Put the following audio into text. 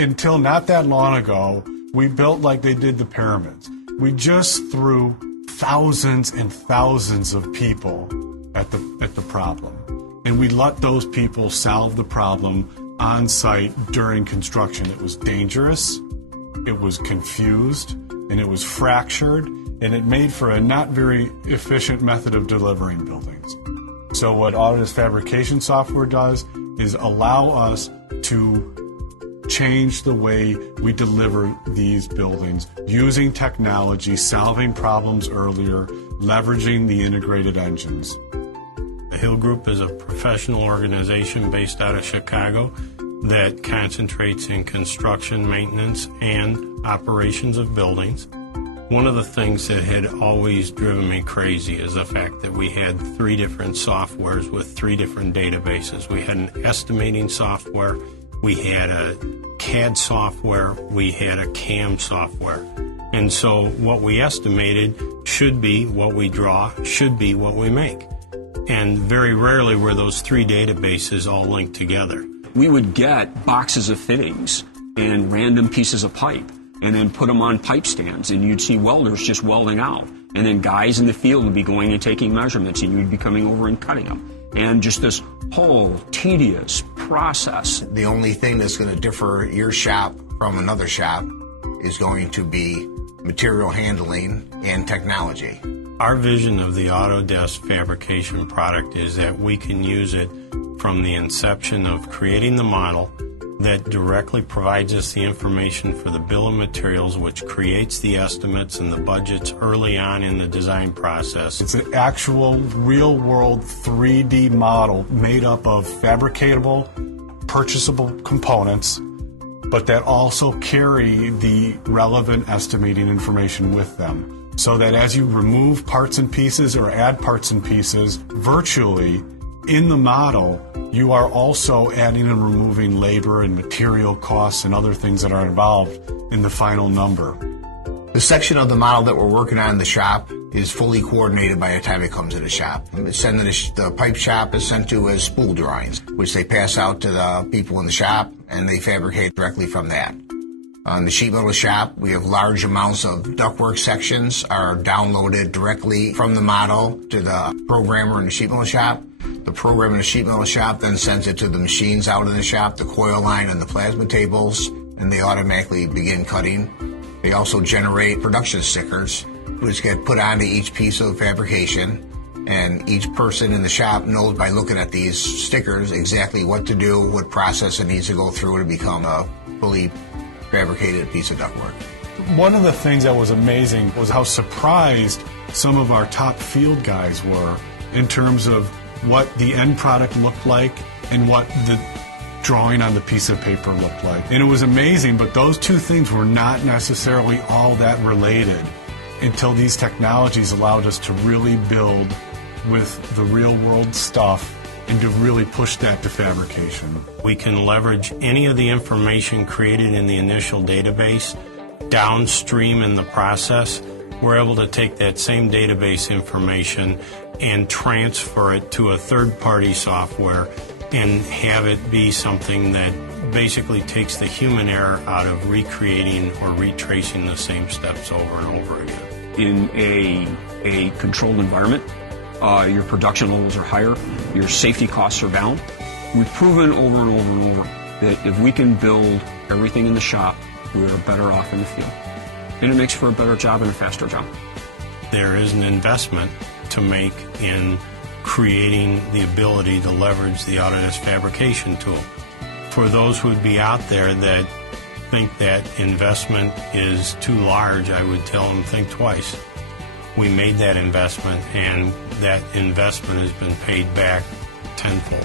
until not that long ago, we built like they did the pyramids. We just threw thousands and thousands of people at the problem. And we let those people solve the problem on site during construction. It was dangerous, it was confused, and it was fractured, and it made for a not very efficient method of delivering buildings. So what Autodesk Fabrication software does is allow us to change the way we deliver these buildings using technology, solving problems earlier, leveraging the integrated engines. The Hill Group is a professional organization based out of Chicago that concentrates in construction, maintenance, and operations of buildings. One of the things that had always driven me crazy is the fact that we had 3 different softwares with 3 different databases. We had an estimating software, we had a CAD software, we had a CAM software. And so what we estimated should be what we draw, should be what we make. And very rarely were those 3 databases all linked together. We would get boxes of fittings and random pieces of pipe and then put them on pipe stands, and you'd see welders just welding out. And then guys in the field would be going and taking measurements, and you'd be coming over and cutting them. And just this whole tedious process. The only thing that's going to differ your shop from another shop is going to be material handling and technology. Our vision of the Autodesk Fabrication product is that we can use it from the inception of creating the model that directly provides us the information for the bill of materials, which creates the estimates and the budgets early on in the design process. It's an actual real-world 3D model made up of fabricatable, purchasable components, but that also carry the relevant estimating information with them. So that as you remove parts and pieces or add parts and pieces virtually in the model, you are also adding and removing labor and material costs and other things that are involved in the final number. The section of the model that we're working on in the shop is fully coordinated by the time it comes to the shop. The pipe shop is sent to as spool drawings, which they pass out to the people in the shop, and they fabricate directly from that. On the sheet metal shop, we have large amounts of ductwork sections are downloaded directly from the model to the programmer in the sheet metal shop. The programmer in the sheet metal shop then sends it to the machines out in the shop, the coil line and the plasma tables, and they automatically begin cutting. They also generate production stickers, which get put onto each piece of fabrication, and each person in the shop knows by looking at these stickers exactly what to do, what process it needs to go through to become a fully fabricated piece of ductwork. One of the things that was amazing was how surprised some of our top field guys were in terms of what the end product looked like and what the drawing on the piece of paper looked like. And it was amazing, but those 2 things were not necessarily all that related until these technologies allowed us to really build with the real world stuff and to really push that to fabrication. We can leverage any of the information created in the initial database downstream in the process. We're able to take that same database information and transfer it to a third-party software and have it be something that basically takes the human error out of recreating or retracing the same steps over and over again. In a controlled environment, your production levels are higher, your safety costs are down. We've proven over and over and over that if we can build everything in the shop, we are better off in the field. And it makes for a better job and a faster job. There is an investment to make in creating the ability to leverage the Autodesk Fabrication tool. For those who would be out there that think that investment is too large, I would tell them think twice. We made that investment, and that investment has been paid back tenfold.